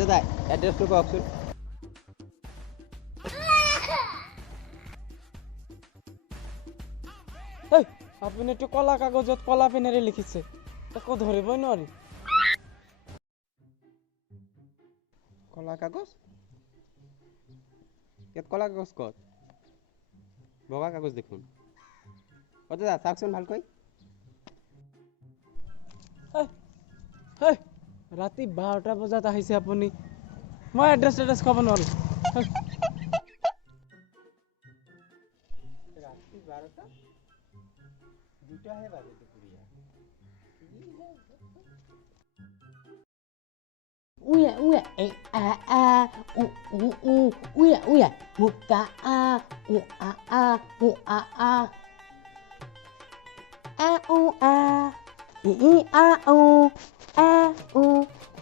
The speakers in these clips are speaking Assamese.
দাদা এড্ৰেছটো কওকচোন আপুনি তো কলা কাগজত কলা পেনেৰে লিখিছে একো ধৰিবই নোৱাৰি কলা কাগজ ইয়াত কলা কাগজ ক'ত বগা কাগজ দেখোন দাদা চাওকচোন ভালকৈ ৰাতি 12টা বজাত আহিছে আপুনি মই এড্ৰেছ ক'ব নোৱাৰো ৰাতি 12টা দুটাহে বাজে দুপৰীয়া Uya uya uya uya muka u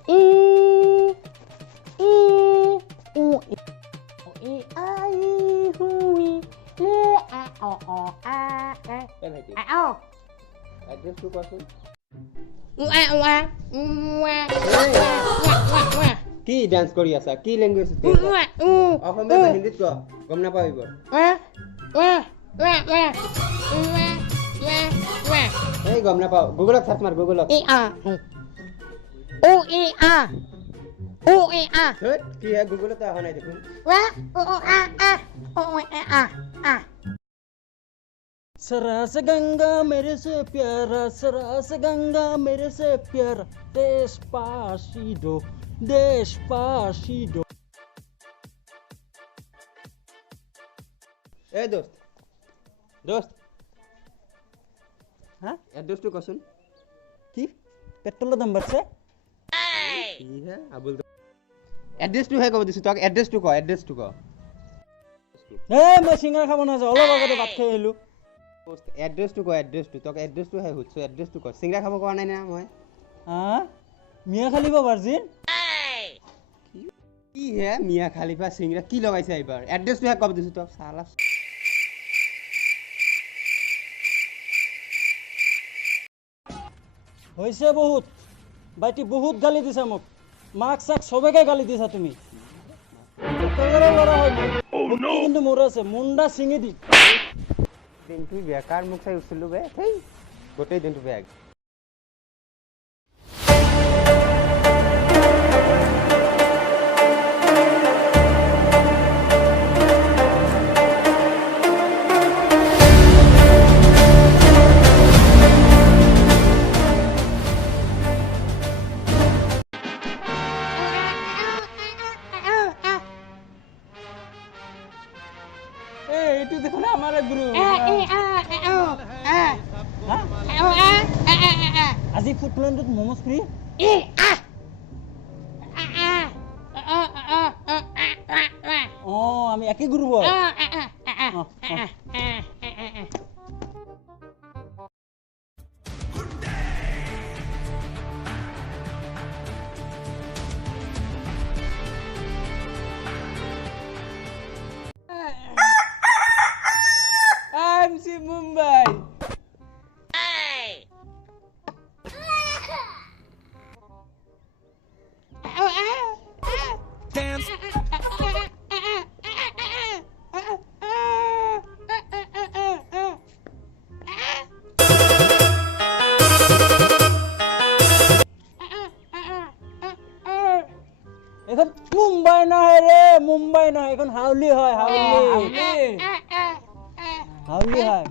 i এড্ৰেছটো কোৱাচোন কি ডান্স কৰি আছা কি ল্যাঙ্গুৱেজ অসমীয়া বা হিন্দীত কোৱা গম নাপাওঁ এইবোৰ এই গম নাপাওঁ গুগলত সাৰ্চ মাৰ গুগলত কি হে গুগলত অহা নাই দেখোন सरस गंगा मेरे से प्यारा सरस गंगा मेरे से प्यारा Despacito এই দোস্ত হ্যাঁ এড্ৰেছটো কোৱাচোন কি পেট্ৰলৰ দাম বাঢ়ছে কি হে আবুল এড্ৰেছটো হে ক'ব দিছো তক এড্ৰেছটো ক মই সিঙাৰ খাব নাযাওঁ অলপ আগতে ভাত খাই আহিলো এড্ৰেছটো ক এড্ৰেছটো তক এড্ৰেছটো হে সুধছো এড্ৰেছটো ক সিংৰা খাব কোৱা নাই না মই মিয়া খালিব ভাৰ্জিন কি হে মিয়া খালিফা সিংৰা কি লগাইছে এইবাৰ এড্ৰেছটো হে ক'ব দিছো তক সালা হৈছে বহুত বাইটি বহুত গালি দিছা মোক মাক চাক সবেকে গালি দিছা তুমি কিন্তু মোৰ আছে মুণ্ডা চিঙি দি দিনটো বেকাৰ মোক চাই উঠিলো বে হেই গোটেই দিনটো বেগ এইটো দেখোন আমাৰ গুৰু আজি ফুটলেণ্ডত মমোজ ফ্ৰী আমি একে গুৰু মুম্বাই এখন মুম্বাই নহয় রে মুম্বাই নহয় এখন হাউলি হয় হাউলি হয়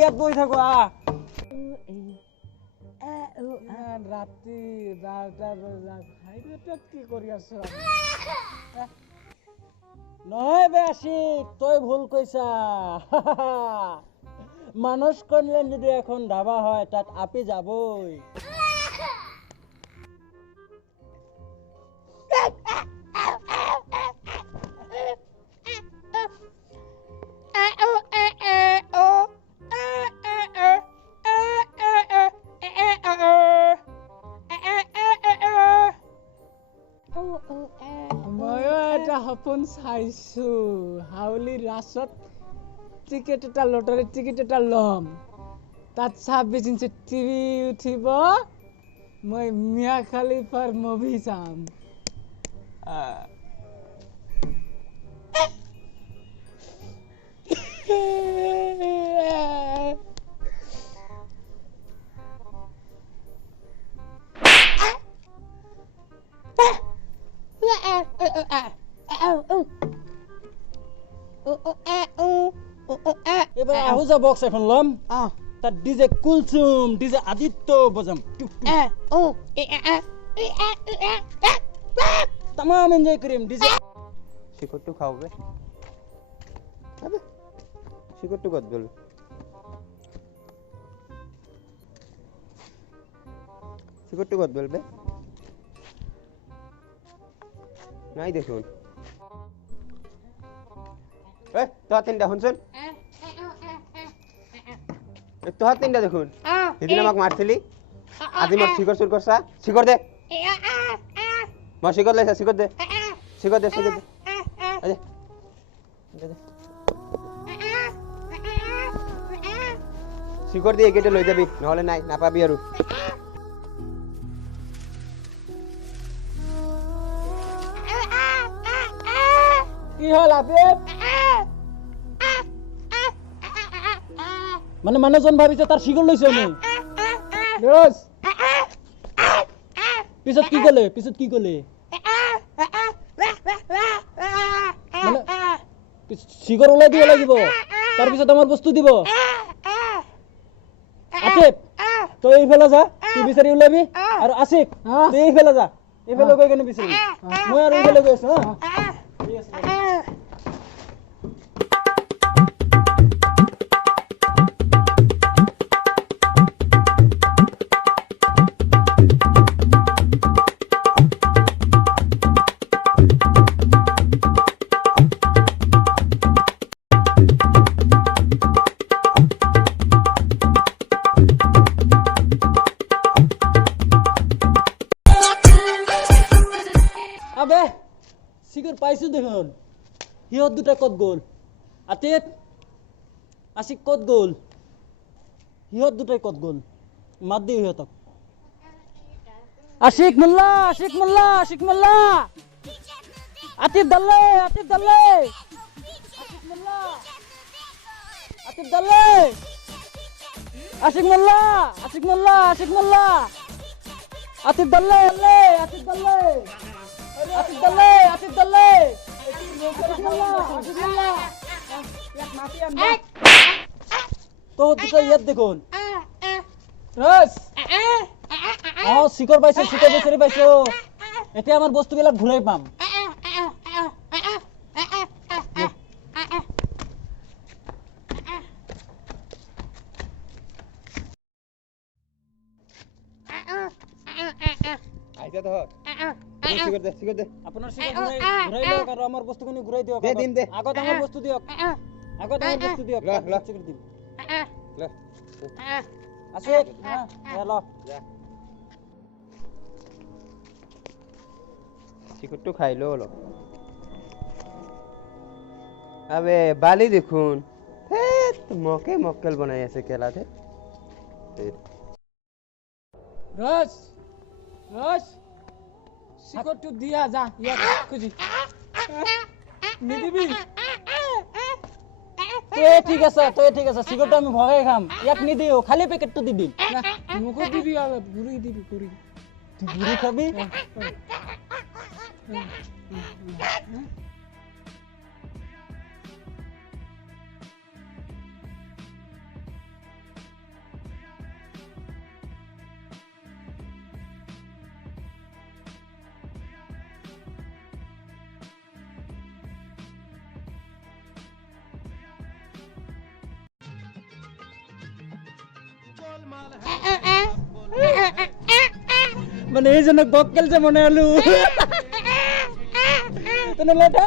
ইয়াত বহি থাকো ৰাতি 12টা বজাত হাইৱেটত কি কৰি আছ নহয় বে আশিক তই ভুল কৈছা মানস কল্যাণ যদি এখন ধাবা হয় তাত আপি যাবই সপোন চাইছো হাউলি ৰাসত টিকেট এটা লটাৰী টিকেট এটা ল'ম তাত 26 ইঞ্চি টিভি উঠিব মই মিয়া খালিফাৰ মুভি চাম এবার আহুজা বক্স এখন লম তার ডিজে কুলসুম ডিজে আদিত্য বজাম तमाम एंजॉय करें डीजे শিকড়টু খাওবে আবে শিকড়টু কত বল শিকড়টু কত বলবে নাই দেখুন এ তো তিনটা শুনছুন তো তিনটা দেখুন সেদিন আমাকে মারছিলি আজি মোর শিকড় চুর করছা শিকড় দে মোর শিকড় লাইছা শিকড় দে শিকড় দে শিকড় দে আরে দে শিকড় দিয়ে কেটে লই যাবি নহলে নাই না পাবি আৰু কি হল আবেব মানে মানুহজন ভাবিছে তার শিকড় লইছে আমি রোজ পিছত কি কলে মানে শিকড় ওলাই দিব লাগিব তার পিছত আমার বস্তু দিব আতিফ তুই এইফালে যা তুই বিচাৰি ওলাবি আৰু আশিক তুই এইফালে যা এইফালে গৈ কেনে বিচাৰি মই আৰু এইফালে গৈ আছো ঠিক আছে আবে শিকড় পাইছো দেখুন হিয়ত দুটা কত গ'ল আতিফ আশিক কত গ'ল হিয়ত দুটাই কত গ'ল মাত দিও হিয়তক আশিক মোল্লা আতিফ দাল্লে আশিক মোল্লা আতিফ দাল্লে আশিক মোল্লা আতিফ দাল্লে তো দুটো ইয়াত দেখুন শিকড় পাইছো শিকড় বিচাৰি পাইছো এতিয়া আমাৰ বস্তুবিলাক ঘূৰাই পাম আইছা তো শিকড় দে আপোনাৰ শিকড় ঘূৰাই লওক আৰু আমাৰ বস্তুখিনি ঘূৰাই দিয়ক দে আগত আমাৰ বস্তু দিয়ক শিকড় দিম লে আশিক ল শিকড়টু খাইলো অলপ আবে বালি দেখুন মকে মক্কেল বনাই আছে কেলাতে রস শিকড়টু দিয়া যা ইয়াত খুঁজি নিদিবি তই ঠিক আছে শিকড়টো আমি ভগাই খাম ইয়াক নিদিও খালি পেকেটটো দিবি মোকো দিবি অলপ গুড়ি দিবি গুড়ি তুই গুড়ি খাবি মানে এই জন্য বক্কেল যে মনে হলো তাহলে এটা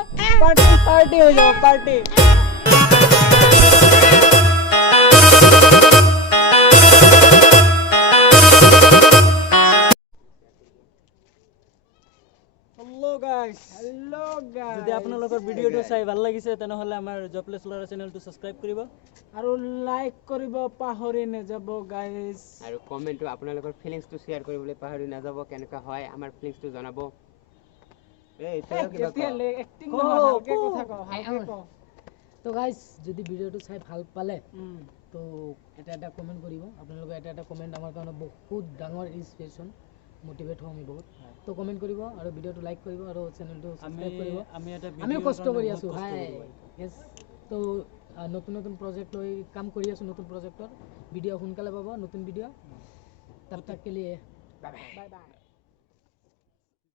পার্টি হয়ে যাবে party hello guys hello' guys যদি আপোনালোকৰ ভিডিঅ'টো চাই ভাল লাগিছে তেনেহ'লে আমাৰ জবলেছ ল'ৰা চেনেলটো ছাবস্ক্ৰাইব কৰিব আৰু লাইক কৰিব পাহৰি নাযাব গাইজ আৰু কমেণ্টটো আপোনালোকৰ ফিলিংছটো শ্বেয়াৰ কৰিবলৈ পাহৰি নাযাব কেনেকুৱা হয় আমাৰ ফিলিংছটো জনাব এই তই কিবা এতিয়া ক এক্টিং নহয় ভালকে কথা কওঁ ভালকে কওঁ তো গাইজ যদি ভিডিঅ'টো চাই ভাল পালে তো এটা কমেণ্ট কৰিব আপোনালোকে এটা কমেণ্ট আমাৰ কাৰণে বহুত ডাঙৰ ইনস্পিৰেশ্যন মোটিভেট হওঁ আমি বহুত তো কমেণ্ট কৰিব আৰু ভিডিঅ'টো লাইক কৰিব আৰু চেনেলটো ছাবস্ক্ৰাইব কৰিব আমিও কষ্ট কৰি আছোঁ হাই য়েছ তো নতুন প্ৰজেক্ট লৈ কাম কৰি আছোঁ নতুন প্ৰজেক্টৰ ভিডিঅ' সোনকালে পাব নতুন ভিডিঅ' তব তক কে লিয়ে বাই বাই